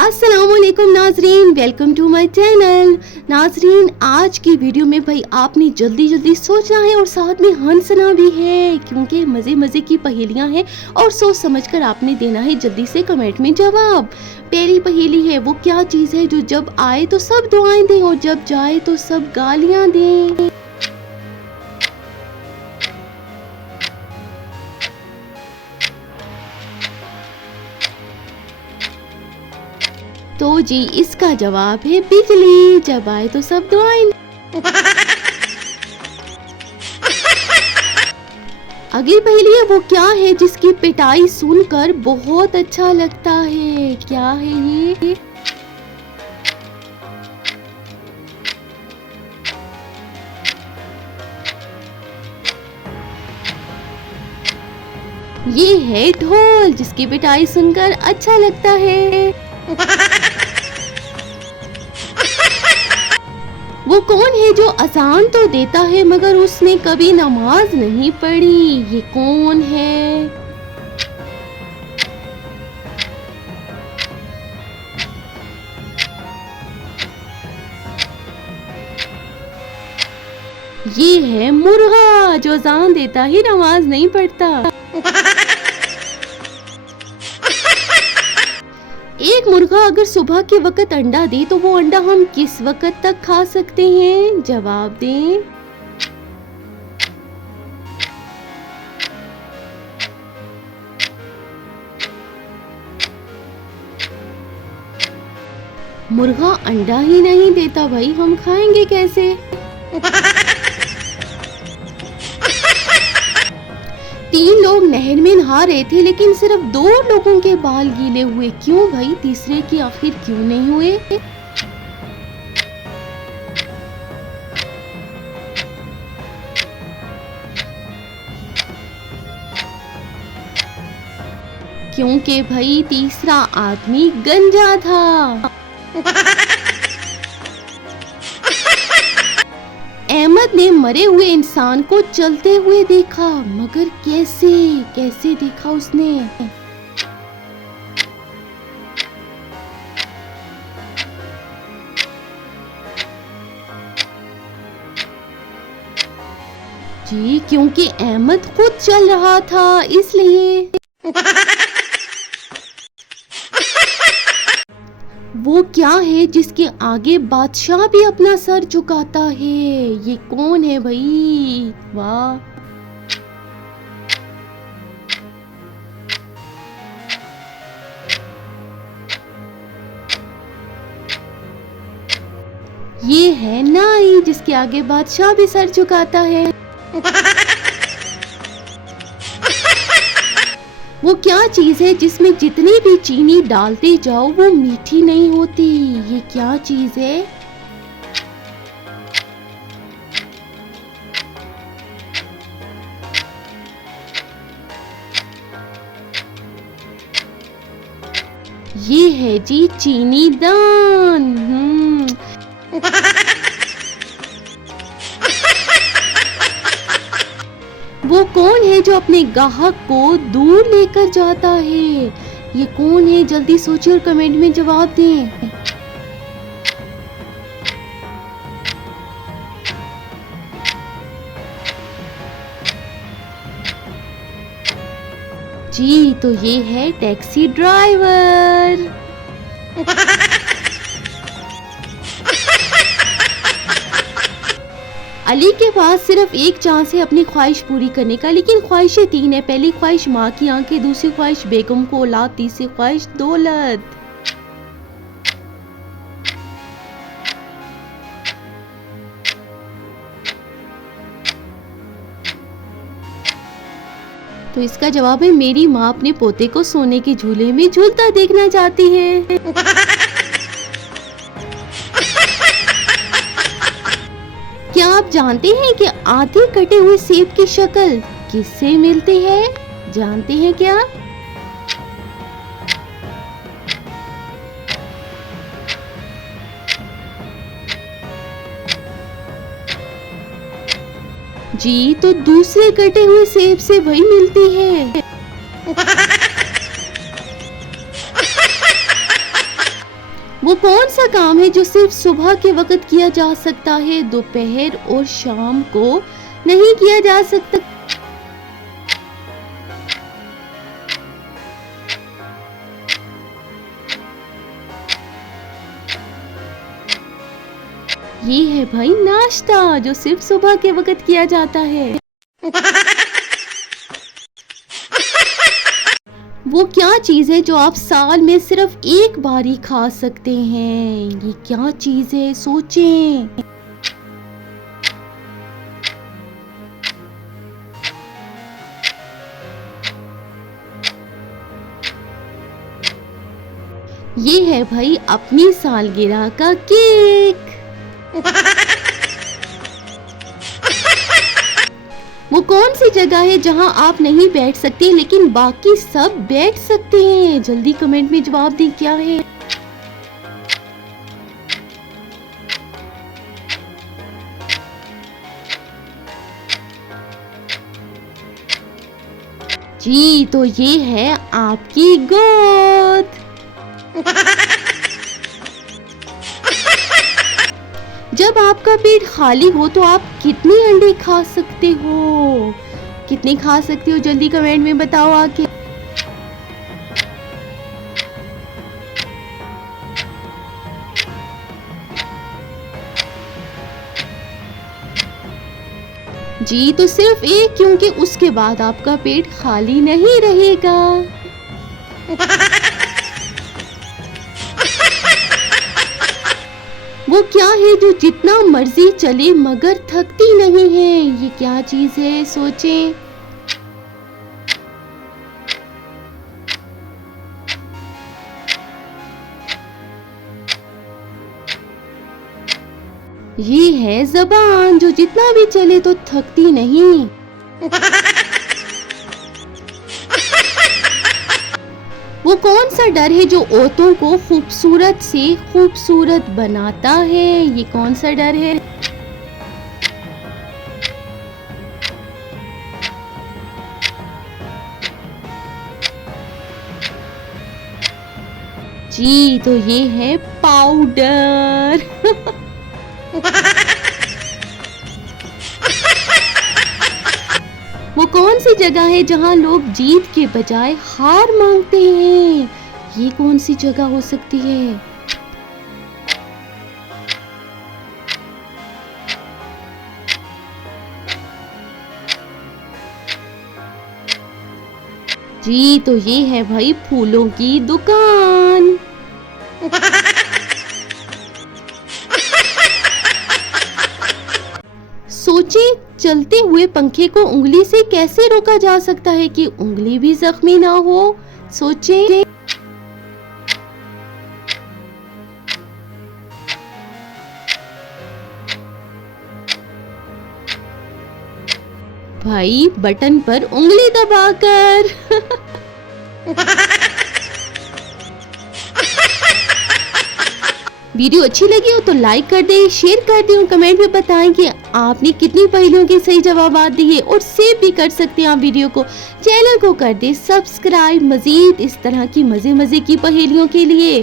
अस्सलामुअलैकुम नाजरीन, welcome to my channel. नाजरीन, आज की वीडियो में भाई आपने जल्दी जल्दी सोचना है और साथ में हंसना भी है, क्योंकि मज़े मज़े की पहेलियां हैं और सोच समझकर आपने देना है जल्दी से कमेंट में जवाब। पहली पहेली है, वो क्या चीज़ है जो जब आए तो सब दुआएं दें और जब जाए तो सब गालियाँ दें। तो जी इसका जवाब है बिजली, जब आए तो सब दुआएं। अगली पहेली है, वो क्या है जिसकी पिटाई सुनकर बहुत अच्छा लगता है, क्या है ये? ये है ढोल, जिसकी पिटाई सुनकर अच्छा लगता है। वो कौन है जो अजान तो देता है मगर उसने कभी नमाज नहीं पढ़ी, ये कौन है? ये है मुर्गा, जो अजान देता ही नमाज नहीं पढ़ता। एक मुर्गा अगर सुबह के वक्त अंडा दे तो वो अंडा हम किस वक्त तक खा सकते हैं, जवाब दें। मुर्गा अंडा ही नहीं देता भाई, हम खाएंगे कैसे? तीन लोग नहर में नहा रहे थे लेकिन सिर्फ 2 लोगों के बाल गीले हुए, क्यों भाई? तीसरे के आखिर क्यों नहीं हुए? क्योंकि भाई तीसरा आदमी गंजा था। अहमद ने मरे हुए इंसान को चलते हुए देखा, मगर कैसे कैसे देखा उसने? जी क्योंकि अहमद खुद चल रहा था इसलिए। वो क्या है जिसके आगे बादशाह भी अपना सर झुकाता है, ये कौन है भाई? वाह, ये है नाई, जिसके आगे बादशाह भी सर झुकाता है। वो क्या चीज है जिसमें जितनी भी चीनी डालते जाओ वो मीठी नहीं होती, ये क्या चीज है? ये है जी चीनी दान। वो कौन है जो अपने ग्राहक को दूर लेकर जाता है, ये कौन है? जल्दी सोचिए और कमेंट में जवाब दें। जी तो ये है टैक्सी ड्राइवर। अली के पास सिर्फ एक चांस है अपनी ख्वाहिश पूरी करने का, लेकिन ख्वाहिशें 3 है। पहली ख्वाहिश माँ की आंखें, दूसरी ख्वाहिश बेगम को औलाद, तीसरी ख्वाहिश दौलत। तो इसका जवाब है, मेरी माँ अपने पोते को सोने के झूले में झूलता देखना चाहती है। क्या आप जानते हैं कि आधे कटे हुए सेब की शक्ल किससे मिलती है? जानते हैं क्या? जी तो दूसरे कटे हुए सेब से वही मिलती है। वो कौन सा काम है जो सिर्फ सुबह के वक्त किया जा सकता है, दोपहर और शाम को नहीं किया जा सकता? ये है भाई नाश्ता, जो सिर्फ सुबह के वक्त किया जाता है। वो क्या चीज है जो आप साल में सिर्फ एक बार ही खा सकते हैं? ये क्या चीज है, सोचें। ये है भाई अपनी सालगिरह का केक। वो कौन सी जगह है जहां आप नहीं बैठ सकते लेकिन बाकी सब बैठ सकते हैं? जल्दी कमेंट में जवाब दें, क्या है? जी, तो ये है आपकी गोद। जब आपका पेट खाली हो तो आप कितने अंडे खा सकते हो? कितने खा सकते हो? जल्दी कमेंट में बताओ आके। जी, तो सिर्फ एक, क्योंकि उसके बाद आपका पेट खाली नहीं रहेगा। वो क्या है जो जितना मर्जी चले मगर थकती नहीं है? ये क्या चीज है, सोचें। ये है ज़बान, जो जितना भी चले तो थकती नहीं। वो कौन सा डर है जो औरतों को खूबसूरत से खूबसूरत बनाता है? ये कौन सा डर है? जी, तो ये है पाउडर। वो कौन सी जगह है जहां लोग जीत के बजाय हार मांगते हैं? ये कौन सी जगह हो सकती है? जी, तो ये है भाई फूलों की दुकान। सोचिए, चलते हुए पंखे को उंगली से कैसे रोका जा सकता है कि उंगली भी जख्मी ना हो? सोचिए। भाई बटन पर उंगली दबाकर। वीडियो अच्छी लगी हो तो लाइक कर दें, शेयर कर दें और कमेंट में बताएं कि आपने कितनी पहेलियों के सही जवाब दिए, और सेव भी कर सकते हैं आप वीडियो को। चैनल को कर दें सब्सक्राइब मजीद इस तरह की मजे मजे की पहेलियों के लिए।